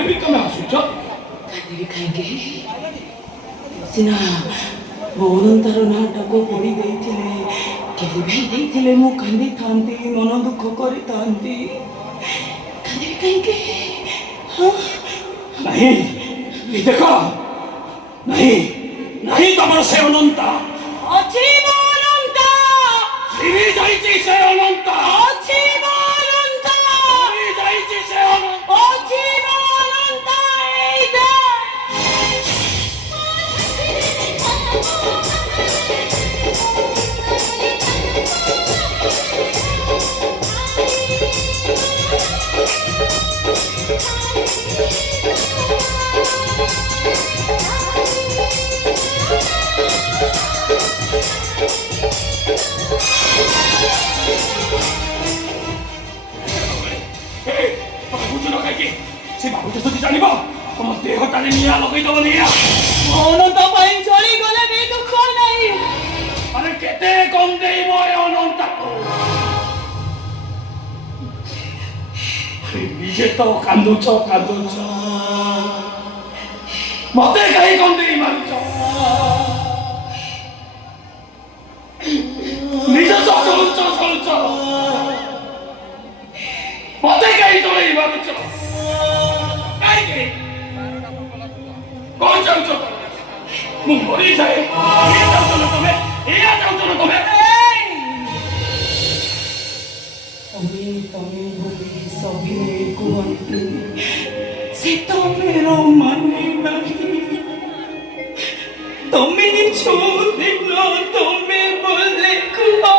भी कम आସୁ죠? 다들 가게 ସିନା ବୋଉନ ତାର ନାଟାକୁ ପଡ଼ି ଦେଇଥିଲେ କେବେ ବି ଦେଇଥିଲେ ମୁଁ କାନ୍ଦିଥାନ୍ତି ମନ ଦୁଃଖ କରିଥାନ୍ତି କାନ୍ଦିବି କାହିଁକି नहीं ये देखो नहीं नहीं तमर से अनंत ଅଛି ମୋ ଅନନ୍ତ श्री जाइछि से अनंत ଅଛି ମୋ ଅନନ୍ତ श्री जाइछि से अनंत ଅଛି ମୋ ଅନନ୍ତ ଏଇ ଦେ ବୁଝୁନ କାହିଁକି ସେ ଭାବୁଛ ଯଦି ଜାଣିବ ତମ ଦେହଟାରେ ନିଆଁ ଲଗେଇଦବ ନିଆଁ ଅନନ୍ତ ପାଇଁ ଚଳିଗଲେ ବି ଦୁଃଖ ନାହିଁ ଆରେ କେତେ କନ୍ଦେଇବ ଏ ଅନନ୍ତକୁ ନିଜେ ତ କାନ୍ଦୁଛ ମତେ କାହିଁ କନ୍ଦେଇ ମାରୁଛ ନିଜ ତ ଚଳୁଛ ମତେ କାହିଁ ଚଳେଇ ମାରୁଛ କାହିଁକି କଣ ଚାହୁଁଛ ମୁଁ ମରିଯାଏ ଏଇଆ ଚାହୁଁଛ ତମେ ତମେ ବୋଲି ସଭିଏ କୁହନ୍ତି ସେ ତମେର ମାନେ ନାହିଁ ତମେ ଛୁଦିନ ତମେ ବୋଲେ କୁହ